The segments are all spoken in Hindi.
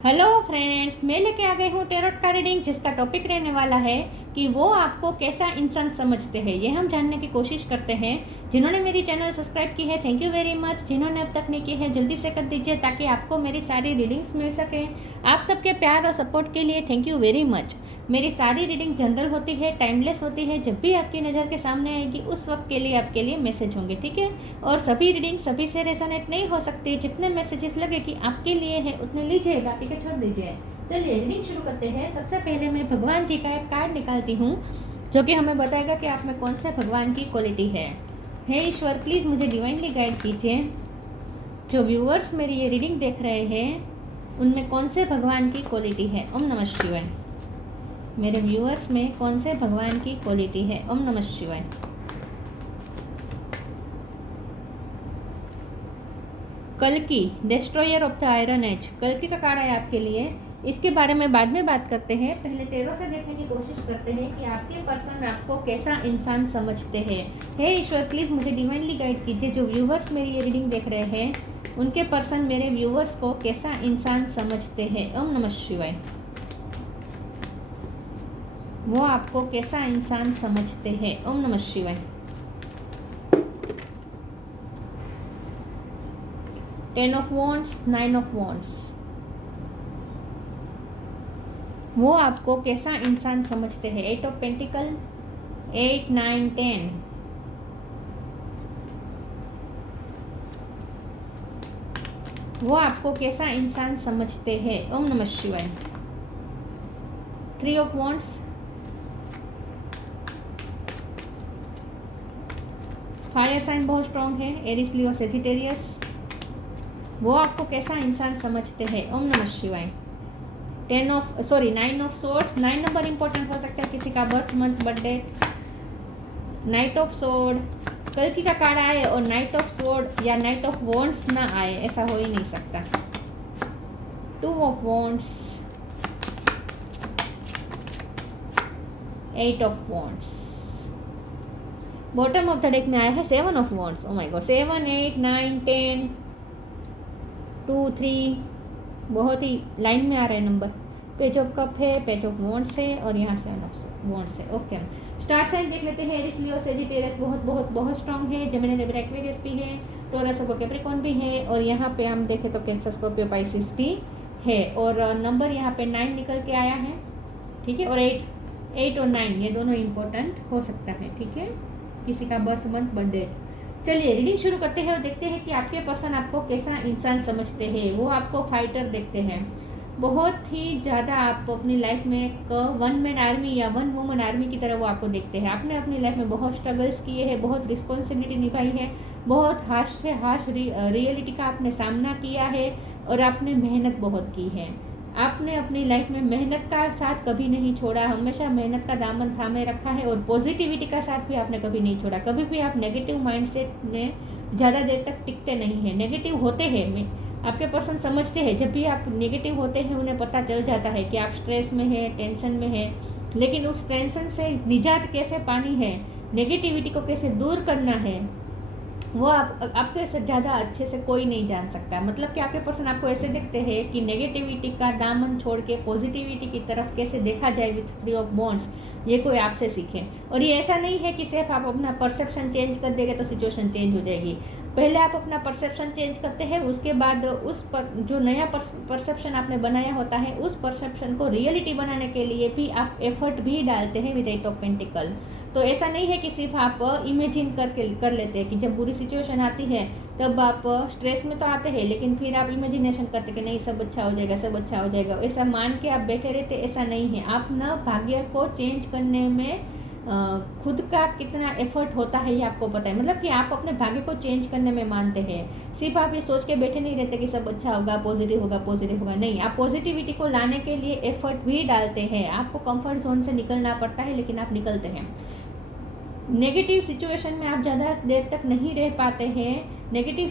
हेलो फ्रेंड्स, मैं लेके आ गई हूँ टेरोट का रीडिंग, जिसका टॉपिक रहने वाला है कि वो आपको कैसा इंसान समझते हैं। ये हम जानने की कोशिश करते हैं। जिन्होंने मेरी चैनल सब्सक्राइब की है, थैंक यू वेरी मच। जिन्होंने अब तक नहीं की है, जल्दी से कर दीजिए ताकि आपको मेरी सारी रीडिंग्स मिल सके। आप सबके प्यार और सपोर्ट के लिए थैंक यू वेरी मच। मेरी सारी रीडिंग जनरल होती है, टाइमलेस होती है। जब भी आपकी नज़र के सामने आएगी उस वक्त के लिए आपके लिए मैसेज होंगे, ठीक है। और सभी रीडिंग सभी से रेजोनेट नहीं हो सकती। जितने मैसेजेस लगे कि आपके लिए है उतने लीजिए, बाकी के छोड़ दीजिए। चलिए रीडिंग शुरू करते हैं। सबसे पहले मैं भगवान जी का एक कार्ड निकालती हूँ जो कि हमें बताएगा कि आप में कौन से भगवान की क्वालिटी है। हे ईश्वर, प्लीज़ मुझे डिवाइनली गाइड कीजिए। जो व्यूअर्स मेरी ये रीडिंग देख रहे हैं उनमें कौन से भगवान की क्वालिटी है। ओम नमः शिवाय। मेरे व्यूअर्स में कौन से भगवान की क्वालिटी है। ओम नमः शिवाय। कल्कि, destroyer of the iron as. कल्कि का कार्ड है आपके लिए। इसके बारे में बाद में बात करते हैं। पहले टेरो से देखने की कोशिश करते हैं कि आपके पर्सन आपको कैसा इंसान समझते हैं। हे ईश्वर, प्लीज़ मुझे डिवाइनली गाइड कीजिए। जो व्यूवर्स मेरी ये रीडिंग देख रहे हैं उनके पर्सन मेरे व्यूवर्स को कैसा इंसान समझते हैं। ओम नमः शिवाय। वो आपको कैसा इंसान समझते हैं। ओम नमः शिवाय। Ten of wands, nine of wands. वो आपको कैसा इंसान समझते हैं। Eight of pentacle, 8, 9, 10। वो आपको कैसा इंसान समझते हैं। ओम नमः शिवाय। 3 ऑफ वॉन्ड्स, 5 साइन बहुत स्ट्रॉन्ग है। एरिस, लियो, सेजिटेरियस। वो आपको कैसा इंसान समझते हैं। ओम नमः शिवाय। 9 ऑफ सोर्ड्स। 9 नंबर इंपॉर्टेंट हो सकता है किसी का birth month, birthday. Night of sword, कल्कि का कार्ड आए और नाइट ऑफ सोर्ड या नाइट ऑफ वॉन्ड्स ना आए, ऐसा हो ही नहीं सकता। 2 of wands, 8 of wands. Bottom of the deck में आया है 7 of wands. Oh my God, 7, 8, 9, 10, 2, 3 बहुत ही लाइन में आ रहे हैं नंबर। पेज ऑफ कप है, पेज ऑफ वॉन्ड्स है और यहाँ से वॉन्ड्स है। ओके, स्टार साइन देख लेते हैं। एरिस, लियो, सेजिटेरियस बहुत बहुत बहुत स्ट्रॉन्ग है। जेमिनी, लिब्रा, एक्वेरियस भी है। टॉरस और कैप्रिकॉर्न भी है। और यहाँ पे हम देखें तो कैंसर, स्कॉर्पियो, पाइसिस भी है। और नंबर यहाँ पे 9 निकल के आया है, ठीक है। और 8 और 9 ये दोनों इम्पोर्टेंट हो सकता है, ठीक है, किसी का बर्थ मंथ, बर्थडे। चलिए रीडिंग शुरू करते हैं और देखते हैं कि आपके पर्सन आपको कैसा इंसान समझते हैं। वो आपको फाइटर देखते हैं बहुत ही ज़्यादा। आप अपनी लाइफ में एक 1 मैन आर्मी या 1 वुमन आर्मी की तरह वो आपको देखते हैं। आपने अपनी लाइफ में बहुत स्ट्रगल्स किए हैं, बहुत रिस्पॉन्सिबिलिटी निभाई है, बहुत हाश से हाश रियलिटी का आपने सामना किया है और आपने मेहनत बहुत की है। आपने अपनी लाइफ में मेहनत का साथ कभी नहीं छोड़ा, हमेशा मेहनत का दामन थामे रखा है और पॉजिटिविटी का साथ भी आपने कभी नहीं छोड़ा। कभी भी आप नेगेटिव माइंडसेट में ज़्यादा देर तक टिकते नहीं हैं। नेगेटिव होते हैं, आपके पर्सन समझते हैं। जब भी आप नेगेटिव होते हैं उन्हें पता चल जाता है कि आप स्ट्रेस में है, टेंशन में है, लेकिन उस टेंशन से निजात कैसे पानी है, नेगेटिविटी को कैसे दूर करना है, वो आपके से ज़्यादा अच्छे से कोई नहीं जान सकता। मतलब कि आपके पर्सन आपको ऐसे देखते हैं कि नेगेटिविटी का दामन छोड़ के पॉजिटिविटी की तरफ कैसे देखा जाए विथ 3 ऑफ वॉन्ड्स, ये कोई आपसे सीखे। और ये ऐसा नहीं है कि सिर्फ आप अपना परसेप्शन चेंज कर देंगे तो सिचुएशन चेंज हो जाएगी। पहले आप अपना परसेप्शन चेंज करते हैं, उसके बाद जो नया परसेप्शन आपने बनाया होता है उस परसेप्शन को रियलिटी बनाने के लिए भी आप एफर्ट भी डालते हैं विद 8 ऑफ पेंटिकल। तो ऐसा नहीं है कि सिर्फ आप इमेजिन करके कर लेते हैं कि जब बुरी सिचुएशन आती है तब आप स्ट्रेस में तो आते हैं, लेकिन फिर आप इमेजिनेशन करते कि नहीं सब अच्छा हो जाएगा, सब अच्छा हो जाएगा, ऐसा मान के आप बैठे रहते। ऐसा नहीं है। आप न भाग्य को चेंज करने में खुद का कितना एफर्ट होता है ये आपको पता है। मतलब कि आप अपने भाग्य को चेंज करने में मानते हैं। सिर्फ आप ये सोच के बैठे नहीं रहते कि सब अच्छा होगा, पॉजिटिव होगा, पॉजिटिव होगा। नहीं, आप पॉजिटिविटी को लाने के लिए एफर्ट भी डालते हैं। आपको कंफर्ट जोन से निकलना पड़ता है, लेकिन आप निकलते हैं। नेगेटिव सिचुएशन में आप ज़्यादा देर तक नहीं रह पाते हैं, नेगेटिव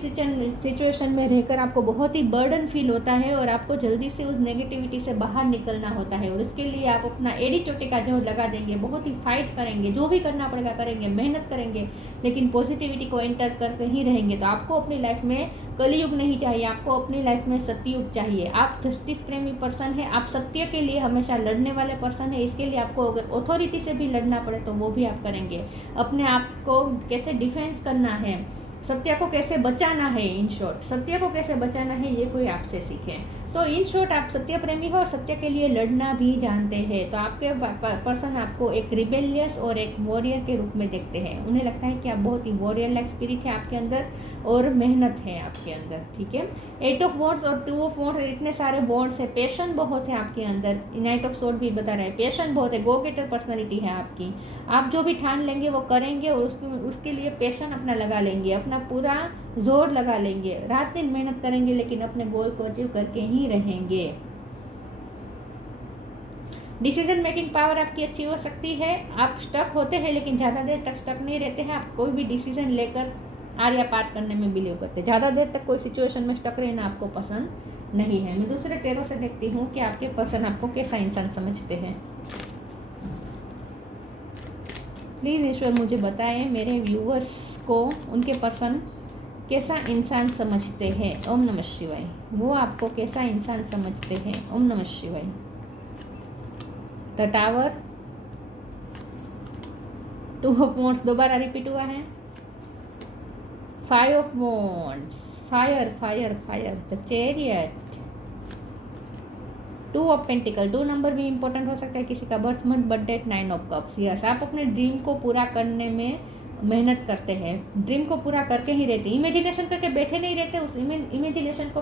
सिचुएशन में रहकर आपको बहुत ही बर्डन फील होता है और आपको जल्दी से उस नेगेटिविटी से बाहर निकलना होता है, और उसके लिए आप अपना एड़ी चोटी का जोर लगा देंगे, बहुत ही फाइट करेंगे, जो भी करना पड़ेगा करेंगे, मेहनत करेंगे, लेकिन पॉजिटिविटी को एंटर करके ही रहेंगे। तो आपको अपनी लाइफ में कलयुग नहीं चाहिए, आपको अपनी लाइफ में सत्ययुग चाहिए। आप जस्टिस प्रेमी पर्सन है, आप सत्य के लिए हमेशा लड़ने वाले पर्सन है। इसके लिए आपको अगर अथॉरिटी से भी लड़ना पड़े तो वो भी आप करेंगे। अपने आप को कैसे डिफेंस करना है, सत्य को कैसे बचाना है, इन शॉर्ट सत्य को कैसे बचाना है, ये कोई आपसे सीखे। तो इन शॉर्ट आप सत्य प्रेमी हो और सत्य के लिए लड़ना भी जानते हैं। तो आपके पर्सन आपको एक रिबेलियस और एक वॉरियर के रूप में देखते हैं। उन्हें लगता है कि आप बहुत ही वॉरियर लाइक स्पिरिट है आपके अंदर और मेहनत है आपके अंदर, ठीक है। 8 ऑफ वॉन्ड्स और 2 ऑफ वॉन्ड्स, इतने सारे वॉन्ड्स है, पैशन बहुत है आपके अंदर। नाइट ऑफ सोर्ड भी बता रहे हैं, पैशन बहुत है, गो गेटर पर्सनैलिटी है आपकी। आप जो भी ठान लेंगे वो करेंगे और उसके लिए पैशन अपना लगा लेंगे, अपना पूरा जोर लगा लेंगे, रात दिन मेहनत करेंगे, लेकिन अपने गोल को अचीव करके ही रहेंगे। डिसीजन मेकिंग पावर आपकी अच्छी हो सकती है। आप स्टक होते हैं लेकिन ज़्यादा देर तक स्टक नहीं रहते हैं। आप कोई भी डिसीजन लेकर आर या पार करने में बिलीव करते हैं। ज़्यादा देर तक कोई सिचुएशन में स्टक रहना आपको पसंद नहीं है। मैं दूसरे टेरो से देखती हूँ कि आपके पर्सन आपको कैसा इंसान समझते हैं। प्लीज़ ईश्वर मुझे बताएं मेरे व्यूअर्स को उनके पर्सन कैसा इंसान समझते हैं। ओम नमः शिवाय। वो आपको कैसा इंसान समझते हैं। ओम नमः शिवाय। द टावर, 2 ऑफ वॉन्ड्स दोबारा रिपीट हुआ है। 5 of wands, fire fire fire, the chariot, 2 of pentacle. 2 number भी इंपॉर्टेंट हो सकता है किसी का birth month, birth date, 9 of cups. Yes, आप अपने ड्रीम को पूरा करने में मेहनत करते हैं, ड्रीम को पूरा करके ही रहते हैं। इमेजिनेशन करके बैठे नहीं रहते, उस इमेजिनेशन को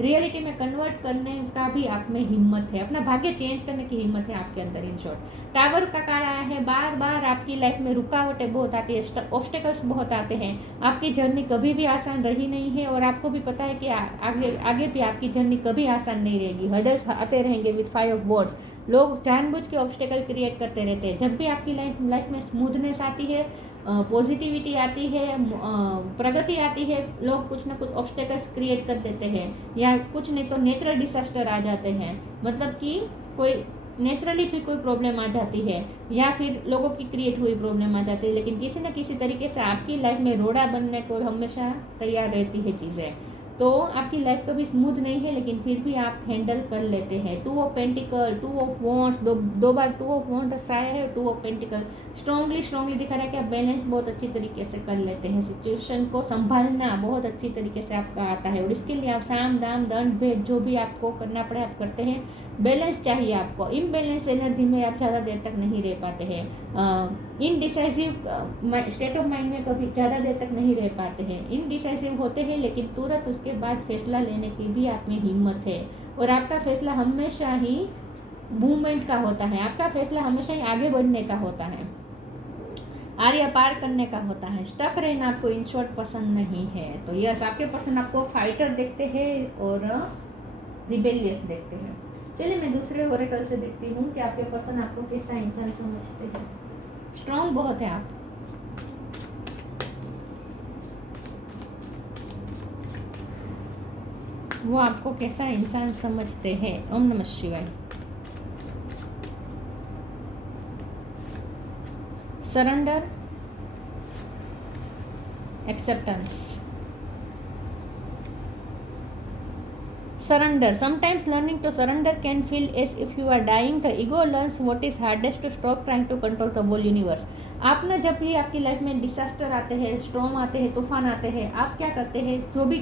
रियलिटी में कन्वर्ट करने का भी आप में हिम्मत है, अपना भाग्य चेंज करने की हिम्मत है आपके अंदर। इन शॉर्ट टावर का कार्ड आया है। बार बार आपकी लाइफ में रुकावटें बहुत आती है, ऑब्स्टेकल्स बहुत आते हैं। आपकी जर्नी कभी भी आसान रही नहीं है और आपको भी पता है कि आगे भी आपकी जर्नी कभी आसान नहीं रहेगी। हर्डल्स आते रहेंगे विथ 5 ऑफ वॉन्ड्स। लोग जानबूझ के ऑब्स्टेकल क्रिएट करते रहते हैं। जब भी आपकी लाइफ में स्मूथनेस आती है, पॉजिटिविटी आती है, प्रगति आती है, लोग कुछ ना कुछ ऑब्स्टेकल्स क्रिएट कर देते हैं, या कुछ नहीं तो नेचुरल डिसास्टर आ जाते हैं। मतलब कि कोई नेचुरली भी कोई प्रॉब्लम आ जाती है या फिर लोगों की क्रिएट हुई प्रॉब्लम आ जाती है, लेकिन किसी न किसी तरीके से आपकी लाइफ में रोड़ा बनने को हमेशा तैयार रहती है चीज़ें। तो आपकी लाइफ कभी स्मूथ नहीं है, लेकिन फिर भी आप हैंडल कर लेते हैं। 2 ऑफ पेंटिकल, 2 ऑफ वॉन्ड्स, दो बार 2 ऑफ वॉन्ड्स आया है, 2 ऑफ पेंटिकल। स्ट्रांगली दिखा रहा है कि आप बैलेंस बहुत अच्छी तरीके से कर लेते हैं। सिचुएशन को संभालना बहुत अच्छी तरीके से आपका आता है और इसके लिए आप साम दाम दंड भेद जो भी आपको करना पड़े आप करते हैं। बैलेंस चाहिए आपको। इम्बैलेंस एनर्जी में आप ज़्यादा देर तक नहीं रह पाते हैं। इनडिसाइसिव स्टेट ऑफ माइंड में कभी ज़्यादा देर तक नहीं रह पाते हैं। इनडिसाइसिव होते हैं लेकिन तुरंत उसके बाद फैसला लेने की भी आप में हिम्मत है और आपका फैसला हमेशा ही मूवमेंट का होता है। आपका फैसला हमेशा ही आगे बढ़ने का होता है, आर्य पार करने का होता है। स्टक रहना आपको इन शॉर्ट पसंद नहीं है। तो यस, आपके पर्सन आपको फाइटर देखते हैं और रिबेलियस देखते हैं। चलिए मैं दूसरे ओरेकल से देखती हूँ कि आपके पर्सन आपको कैसा इंसान समझते हैं। स्ट्रांग बहुत है आप। वो आपको कैसा इंसान समझते हैं। ओम नमः शिवाय। Surrender, acceptance. Surrender. Sometimes learning to surrender can feel as if you are dying. The ego learns what is hardest to stop trying to control the whole universe. आप ना जब भी आपकी लाइफ में डिसास्टर आते हैं, स्टॉर्म आते हैं, तूफान आते हैं, आप क्या करते हैं? जो भी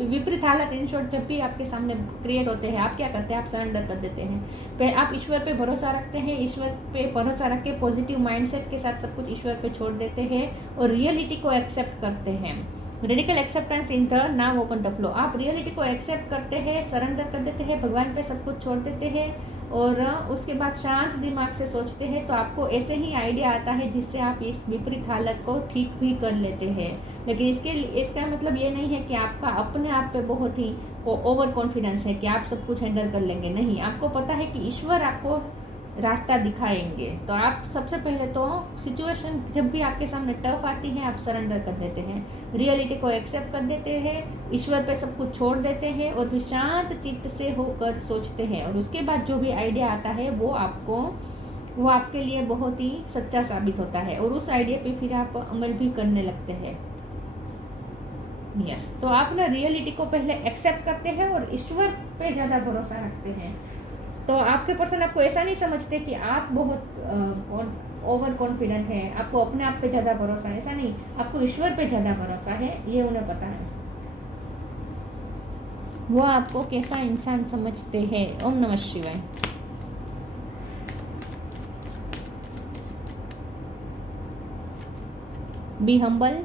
विपरीत हालत इन शॉर्ट जब भी आपके सामने क्रिएट होते हैं, आप क्या करते हैं? आप सरेंडर कर देते हैं। आप ईश्वर पे भरोसा रखते हैं, ईश्वर पे भरोसा रख के पॉजिटिव माइंडसेट के साथ सब कुछ ईश्वर पे छोड़ देते हैं और रियलिटी को एक्सेप्ट करते हैं। Radical acceptance in the now open the flow. आप रियलिटी को एक्सेप्ट करते हैं, सरेंडर कर देते हैं, भगवान पे सब कुछ छोड़ देते हैं और उसके बाद शांत दिमाग से सोचते हैं। तो आपको ऐसे ही आइडिया आता है जिससे आप इस विपरीत हालत को ठीक भी कर लेते हैं। लेकिन इसका मतलब ये नहीं है कि आपका अपने आप पे बहुत ही ओवर कॉन्फिडेंस है कि आप सब कुछ हैंडल कर लेंगे। नहीं, आपको पता है कि ईश्वर आपको रास्ता दिखाएंगे। तो आप सबसे पहले तो सिचुएशन जब भी आपके सामने टफ आती है आप सरेंडर कर देते हैं, रियलिटी को एक्सेप्ट कर देते हैं, ईश्वर पे सब कुछ छोड़ देते हैं और फिर शांत चित्त से होकर सोचते हैं, और उसके बाद जो भी आइडिया आता है वो आपके लिए बहुत ही सच्चा साबित होता है, और उस आइडिया पे फिर आप अमल भी करने लगते हैं। यस, तो आप ना रियलिटी को पहले एक्सेप्ट करते हैं और ईश्वर पे ज़्यादा भरोसा रखते हैं। तो आपके पर्सन आपको ऐसा नहीं समझते कि आप बहुत ओवर कॉन्फिडेंट हैं, आपको अपने आप पे ज़्यादा भरोसा है, ऐसा नहीं, आपको ईश्वर पे ज़्यादा भरोसा है, ये उन्हें पता है। वो आपको कैसा इंसान समझते हैं। ओम नमः शिवाय। Be humble,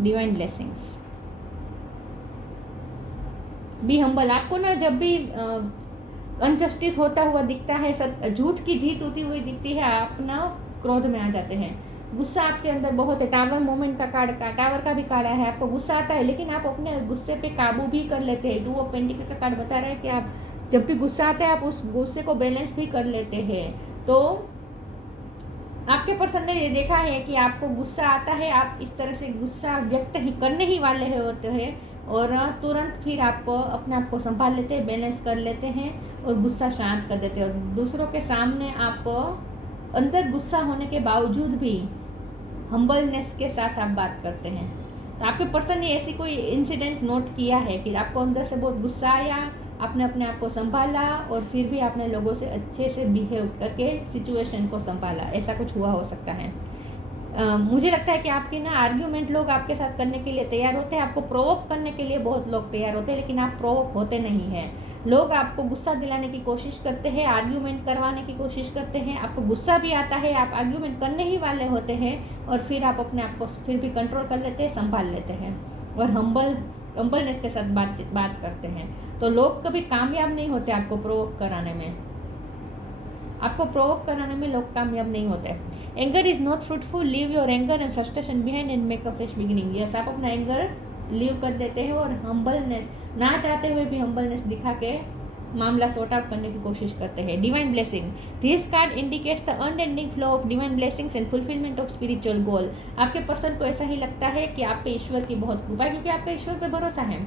divine blessings. Be humble. आपको ना जब भी अनजस्टिस होता हुआ दिखता है, झूठ की जीत होती हुई दिखती है, आप ना क्रोध में आ जाते हैं, गुस्सा आपके अंदर बहुत है। टावर मोमेंट का कार्ड टावर का भी कार्ड है, आपको गुस्सा आता है लेकिन आप अपने गुस्से पे काबू भी कर लेते हैं। 2 ऑफ पेंटिकल का कार्ड बता रहा है कि आप जब भी गुस्सा आता है आप उस गुस्से को बैलेंस भी कर लेते हैं। तो आपके पर्सन ने ये देखा है कि आपको गुस्सा आता है, आप इस तरह से गुस्सा व्यक्त ही करने ही वाले होते हैं और तुरंत फिर आप अपने आप को संभाल लेते हैं, बैलेंस कर लेते हैं और गुस्सा शांत कर देते हैं, और दूसरों के सामने आप अंदर गुस्सा होने के बावजूद भी हम्बलनेस के साथ आप बात करते हैं। तो आपके पर्सन ने ऐसी कोई इंसिडेंट नोट किया है कि आपको अंदर से बहुत गुस्सा आया, आपने अपने आप को संभाला और फिर भी आपने लोगों से अच्छे से बिहेव करके सिचुएशन को संभाला, ऐसा कुछ हुआ हो सकता है। मुझे लगता है कि आपकी ना आर्ग्यूमेंट लोग आपके साथ करने के लिए तैयार होते हैं, आपको प्रोवोक करने के लिए बहुत लोग तैयार होते हैं, लेकिन आप प्रोवोक होते नहीं हैं। लोग आपको गुस्सा दिलाने की कोशिश करते हैं, आर्ग्यूमेंट करवाने की कोशिश करते हैं, आपको गुस्सा भी आता है, आप आर्ग्यूमेंट करने ही वाले होते हैं और फिर आप अपने आप को फिर भी कंट्रोल कर लेते हैं, संभाल लेते हैं और हम्बलनेस के साथ बात करते हैं। तो लोग कभी कामयाब नहीं होते आपको प्रोवोक कराने में, आपको प्रोवोक कराने में लोग कामयाब नहीं होते। Anger is not fruitful, leave your anger and frustration behind and make a fresh beginning. Yes, आप अपना एंगर लीव कर देते हैं और हम्बलनेस ना चाहते हुए भी हम्बलनेस दिखा के मामला सॉर्ट आउट करने की कोशिश करते हैं। Divine blessing, this card indicates the unending flow of divine blessings and fulfilment of spiritual goal. आपके पर्सन को ऐसा ही लगता है कि आप पे ईश्वर की बहुत कृपा है, क्योंकि आपका ईश्वर पे भरोसा है,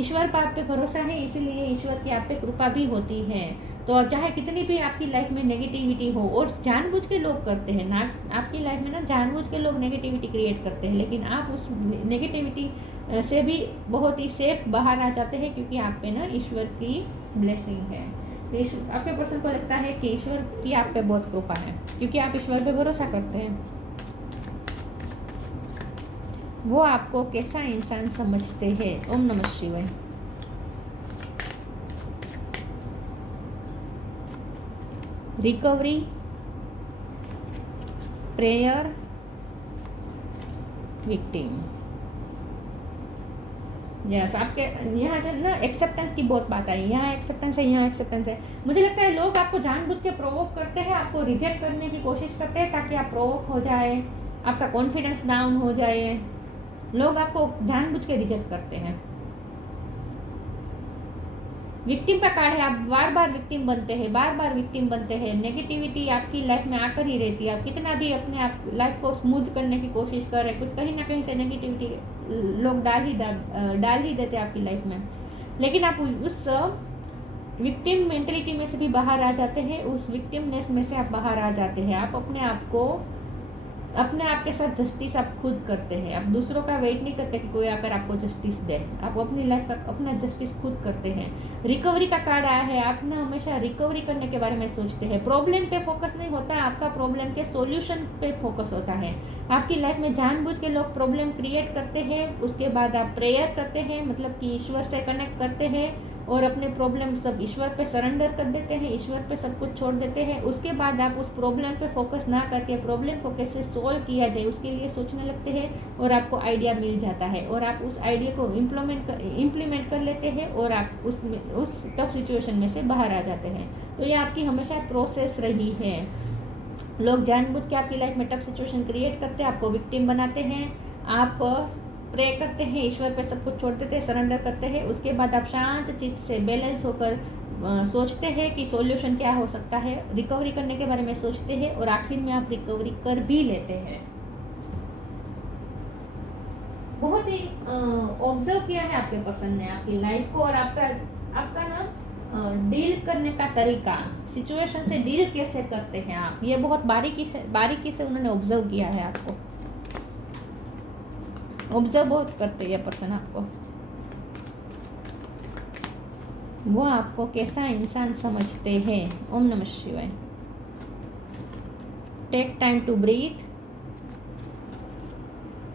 ईश्वर पर आप पे भरोसा है, इसीलिए ईश्वर की आप पे कृपा भी होती है। तो चाहे कितनी भी आपकी लाइफ में नेगेटिविटी हो, और जानबूझ के लोग करते हैं ना, आपकी लाइफ में ना जानबूझ के लोग नेगेटिविटी क्रिएट करते हैं, लेकिन आप उस नेगेटिविटी से भी बहुत ही सेफ बाहर आ जाते हैं, क्योंकि आप पे ना ईश्वर की ब्लेसिंग है। तो आपके पर्सन को लगता है कि ईश्वर की आप पे बहुत कृपा है, क्योंकि आप ईश्वर पे भरोसा करते हैं। वो आपको कैसा इंसान समझते हैं। ओम नमः शिवाय। Recovery, prayer, victim. यस, आपके यहाँ से ना एक्सेप्टेंस की बहुत बात आई, यहाँ एक्सेप्टेंस है, यहाँ एक्सेप्टेंस है। मुझे लगता है लोग आपको जानबूझ के प्रोवोक करते हैं, आपको रिजेक्ट करने की कोशिश करते हैं ताकि आप प्रोवोक हो जाए, आपका कॉन्फिडेंस डाउन हो जाए। लोग आपको जानबूझ के रिजेक्ट करते हैं। विक्टिम का कार्ड है, आप बार बार विक्टिम बनते हैं, बार बार विक्टिम बनते हैं। नेगेटिविटी आपकी लाइफ में आकर ही रहती है, आप कितना भी अपने आप लाइफ को स्मूथ करने की कोशिश करें, कुछ कहीं ना कहीं से नेगेटिविटी लोग डाल ही देते हैं आपकी लाइफ में। लेकिन आप उस विक्टिम मेंटलिटी में से भी बाहर आ जाते हैं, उस विक्टिमनेस में से आप बाहर आ जाते हैं। आप अपने आप के साथ जस्टिस आप खुद करते हैं, आप दूसरों का वेट नहीं करते कि कोई आकर आपको जस्टिस दे, आप अपनी लाइफ का अपना जस्टिस खुद करते हैं। रिकवरी का कार्ड आया है, आप ना हमेशा रिकवरी करने के बारे में सोचते हैं, प्रॉब्लम पे फोकस नहीं होता है, आपका प्रॉब्लम के सॉल्यूशन पे फोकस होता है। आपकी लाइफ में जानबूझ के लोग प्रॉब्लम क्रिएट करते हैं, उसके बाद आप प्रेयर करते हैं, मतलब कि ईश्वर से कनेक्ट करते हैं और अपने प्रॉब्लम सब ईश्वर पे सरेंडर कर देते हैं, ईश्वर पे सब कुछ छोड़ देते हैं। उसके बाद आप उस प्रॉब्लम पे फोकस ना करके प्रॉब्लम को कैसे सोल्व किया जाए उसके लिए सोचने लगते हैं, और आपको आइडिया मिल जाता है और आप उस आइडिया को इम्प्लीमेंट कर लेते हैं और आप उस टफ सिचुएशन में से बाहर आ जाते हैं। तो ये आपकी हमेशा प्रोसेस रही है। लोग जानबूझ के आपकी लाइफ में टफ सिचुएशन क्रिएट करते हैं, आपको विक्टिम बनाते हैं, आप प्रे करते हैं, ईश्वर पे सब कुछ छोड़ देते हैं, सरेंडर करते हैं। उसके बाद आप शांत चित्त से बैलेंस होकर सोचते हैं कि सॉल्यूशन क्या हो सकता है, रिकवरी करने के बारे में सोचते हैं और आखिर में आप रिकवरी कर भी लेते हैं। बहुत ही ऑब्जर्व किया है आपके पर्सन ने आपकी लाइफ को और आपका ना डील करने का तरीका, सिचुएशन से डील कैसे करते हैं आप, ये बहुत बारीकी से उन्होंने ऑब्जर्व किया है आपको। ऑब्जर्व बहुत करते हैं ये पर्सन आपको, वो आपको कैसा इंसान समझते हैं। ओम नमः शिवाय। Take time to breathe,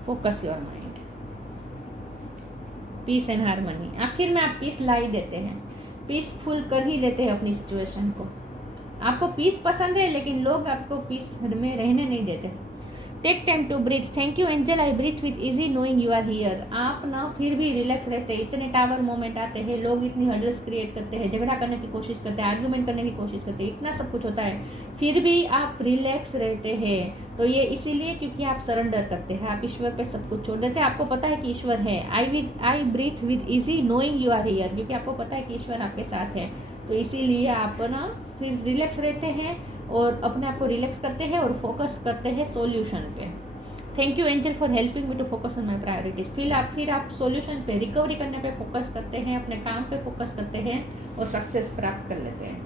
focus your mind, peace and harmony. आखिर में आप पीस ला ही देते हैं, पीसफुल कर ही लेते हैं अपनी सिचुएशन को। आपको पीस पसंद है लेकिन लोग आपको पीस में रहने नहीं देते। Take time to breathe. Thank you angel, I breathe with easy knowing you are here. आप ना फिर भी रिलैक्स रहते हैं। इतने टावर मोमेंट आते हैं, लोग इतनी हर्डल्स क्रिएट करते हैं, झगड़ा करने की कोशिश करते हैं, आर्ग्यूमेंट करने की कोशिश करते हैं, इतना सब कुछ होता है, फिर भी आप रिलैक्स रहते हैं। तो ये इसीलिए क्योंकि आप सरेंडर करते हैं, आप ईश्वर पे सब कुछ छोड़ देते हैं। आपको पता है कि ईश्वर है। I breathe with easy knowing you are here, क्योंकि आपको पता है कि ईश्वर आपके साथ है। तो इसीलिए आप ना फिर रिलैक्स रहते हैं और अपने आप को रिलैक्स करते हैं और फोकस करते हैं सॉल्यूशन पे। Thank you angel for helping me to focus on my priorities. फिर आप सॉल्यूशन पे, रिकवरी करने पे फोकस करते हैं, अपने काम पे फोकस करते हैं और सक्सेस प्राप्त कर लेते हैं।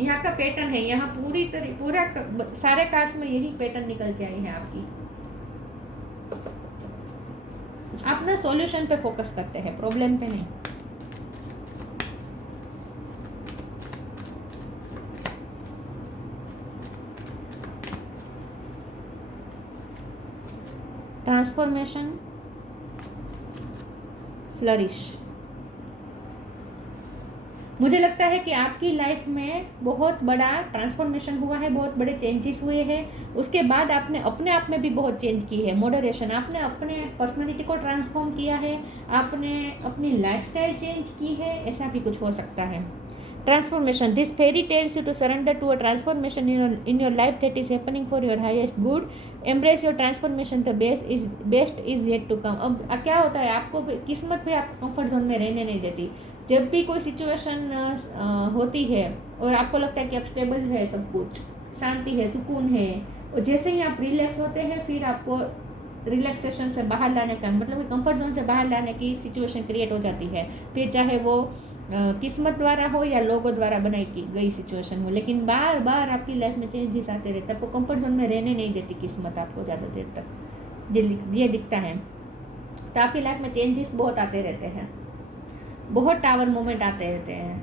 यहाँ का पैटर्न है, यहाँ पूरा सारे कार्ड्स में यही पैटर्न निकल के आई है आपकी। आप ना सॉल्यूशन पे फोकस करते हैं, प्रॉब्लम पे नहीं। Transformation, flourish. मुझे लगता है कि आपकी लाइफ में बहुत बड़ा ट्रांसफॉर्मेशन हुआ है, बहुत बड़े चेंजेस हुए हैं। उसके बाद आपने अपने आप में भी बहुत चेंज की है, मॉडरेशन। आपने अपने पर्सनालिटी को ट्रांसफॉर्म किया है, आपने अपनी लाइफस्टाइल चेंज की है, ऐसा भी कुछ हो सकता है। Transformation. This fairy tells you to surrender to a transformation in your life that is happening for your highest good. Embrace your transformation. The best is yet to come. अब क्या होता है, आपको किस्मत भी आपको कंफर्ट जोन में रहने नहीं देती। जब भी कोई सिचुएशन होती है और आपको लगता है कि अब स्टेबल है, सब कुछ शांति है, सुकून है, और जैसे ही आप रिलैक्स होते हैं फिर आपको रिलैक्सेशन से बाहर लाने का मतलब कंफर्ट जोन से बाहर लाने की सिचुएशन क्रिएट हो जाती है। फिर चाहे वो किस्मत द्वारा हो या लोगों द्वारा बनाई की गई सिचुएशन हो, लेकिन बार बार आपकी लाइफ में चेंजेस आते रहते हैं। आपको कंफर्ट जोन में रहने नहीं देती किस्मत आपको ज़्यादा देर तक, ये दिखता है। तो आपकी लाइफ में चेंजेस बहुत आते रहते हैं, बहुत टावर मोमेंट आते रहते हैं,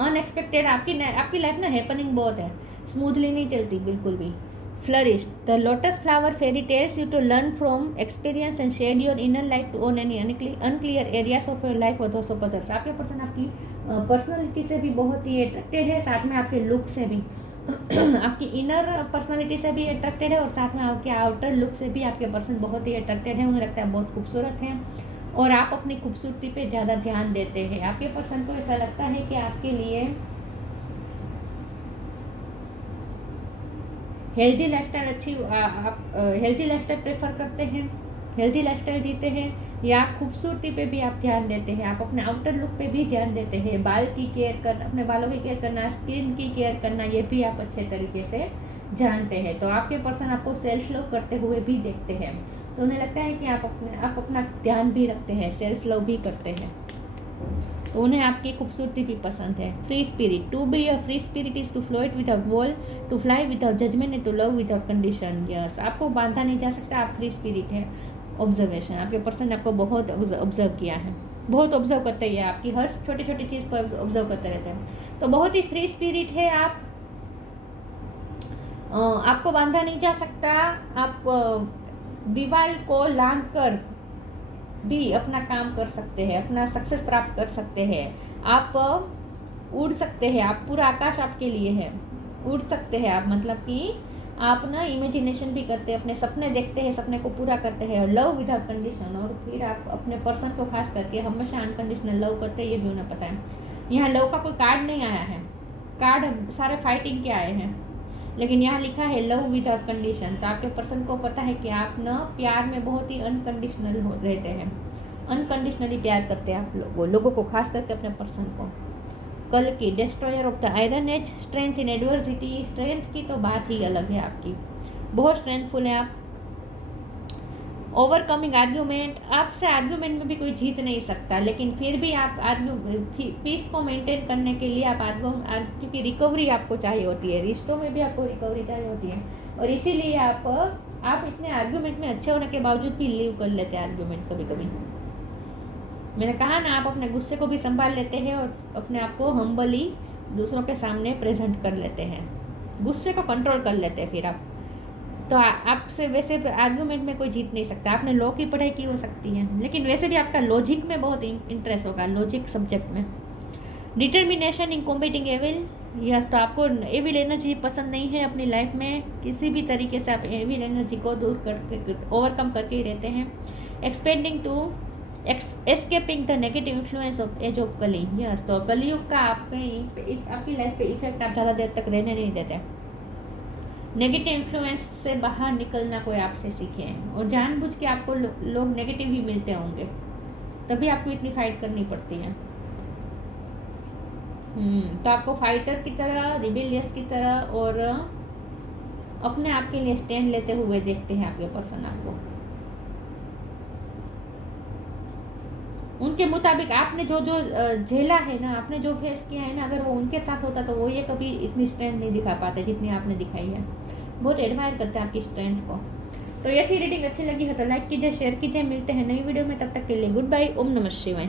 अनएक्सपेक्टेड। आपकी लाइफ ना हैपनिंग बहुत है, स्मूथली नहीं चलती बिल्कुल भी। Flourish. The lotus flower fairy tells you to learn from experience and shed your inner light to own any unclear areas of your life or those of others. आपके पर्सन आपकी पर्सनालिटी से भी बहुत ही अट्रैक्टेड है, साथ में आपके लुक से भी आपकी इनर पर्सनालिटी से भी अट्रैक्टेड है और साथ में आपके आउटर लुक से भी आपके पर्सन बहुत ही अट्रैक्टेड है। उन्हें लगता है बहुत खूबसूरत है और आप अपनी खूबसूरती पे ज़्यादा ध्यान देते हैं। आपके पर्सन को ऐसा लगता है कि आपके लिए हेल्दी लाइफस्टाइल आप हेल्दी लाइफस्टाइल प्रेफर करते हैं, हेल्दी लाइफस्टाइल जीते हैं, या खूबसूरती पे भी आप ध्यान देते हैं, आप अपने आउटर लुक पे भी ध्यान देते हैं, बाल की केयर कर, अपने बालों की केयर करना, स्किन की केयर करना, ये भी आप अच्छे तरीके से जानते हैं। तो आपके पर्सन आपको सेल्फ लव करते हुए भी देखते हैं, तो उन्हें लगता है कि आप अपना ध्यान भी रखते हैं, सेल्फ लव भी करते हैं, तो उन्हें आपकी खूबसूरती भी पसंद है। Free spirit. To be a free spirit is to float without wall, to fly without judgement and to love without condition. Yes, आपको बांधा नहीं जा सकता, आप फ्री स्पिरिट है। ऑब्जर्वेशन। आपके पर्सन ने आपको बहुत ऑब्जर्व किया है, बहुत ऑब्जर्व करते हैं, आपकी हर छोटी छोटी चीज़ को ऑब्जर्व करते रहते हैं। तो बहुत ही फ्री स्पिरिट है आप, आपको बांधा नहीं जा सकता। आप दीवार को लांघ कर भी अपना काम कर सकते हैं, अपना सक्सेस प्राप्त कर सकते हैं। आप उड़ सकते हैं, आप पूरा आकाश आपके लिए है, उड़ सकते हैं आप, मतलब कि आप ना इमेजिनेशन भी करते हैं, अपने सपने देखते हैं, सपने को पूरा करते हैं। लव विदाउट कंडीशन, और फिर आप अपने पर्सन को खास करके हमेशा अनकंडीशनल लव करते हैं, ये भी उन्हें पता है। यहाँ लव का कोई कार्ड नहीं आया है, कार्ड सारे फाइटिंग के आए हैं, लेकिन यहाँ लिखा है लव विदाउट कंडीशन। तो आपके पर्सन को पता है कि आप ना प्यार में बहुत ही अनकंडीशनल रहते हैं, अनकंडीशनली प्यार करते हैं आप लोगों को, खास करके अपने पर्सन को। कल की destroyer of the iron age, strength in adversity. Strength की तो बात ही अलग है आपकी, बहुत स्ट्रेंथफुल है आप। ओवरकमिंग आर्ग्यूमेंट, आपसे आर्ग्यूमेंट में भी कोई जीत नहीं सकता, लेकिन फिर भी आप पीस को मेंटेन करने के लिए आप क्योंकि रिकवरी आपको चाहिए होती है, रिश्तों में भी आपको रिकवरी चाहिए होती है, और इसीलिए आप इतने आर्ग्यूमेंट में अच्छे होने के बावजूद भी लीव कर लेते हैं आर्ग्यूमेंट कभी कभी। मैंने कहा ना, आप अपने गुस्से को भी संभाल लेते हैं और अपने आप को हम्बली दूसरों के सामने प्रेजेंट कर लेते हैं, गुस्से को कंट्रोल कर लेते हैं फिर आप। तो आपसे वैसे आर्गूमेंट में कोई जीत नहीं सकता। आपने लॉ की पढ़ाई की हो सकती है, लेकिन वैसे भी आपका लॉजिक में बहुत इंटरेस्ट होगा, लॉजिक सब्जेक्ट में। Determination in combating evil, yes, तो आपको एविल एनर्जी पसंद नहीं है अपनी लाइफ में, किसी भी तरीके से आप एविल एनर्जी को दूर करके ओवरकम करके ही रहते हैं। Expending to escaping the negative influence of age of Kali, yes, तो कलियुग का आपकी लाइफ पे इफेक्ट आप ज़्यादा देर तक रहने नहीं देते। नेगेटिव इन्फ्लुएंस से बाहर निकलना कोई आपसे सीखे, और जानबूझ के आपको लोग नेगेटिव ही मिलते होंगे, तभी आपको इतनी फाइट करनी पड़ती है। तो आपको फाइटर की तरह, रिबेलियस की तरह और अपने आप के लिए स्टैंड लेते हुए देखते हैं आपके पर्सन आपको। उनके मुताबिक आपने जो झेला है ना, आपने जो फेस किया है ना, अगर वो उनके साथ होता तो वो ये कभी इतनी स्ट्रेंथ नहीं दिखा पाते जितनी आपने दिखाई है। बहुत एडमायर करते हैं आपकी स्ट्रेंथ को। तो ये थी रीडिंग, अच्छी लगी हो तो लाइक कीजिए, शेयर कीजिए। मिलते हैं नई वीडियो में, तब तक के लिए गुड बाय। ओम नमः शिवाय।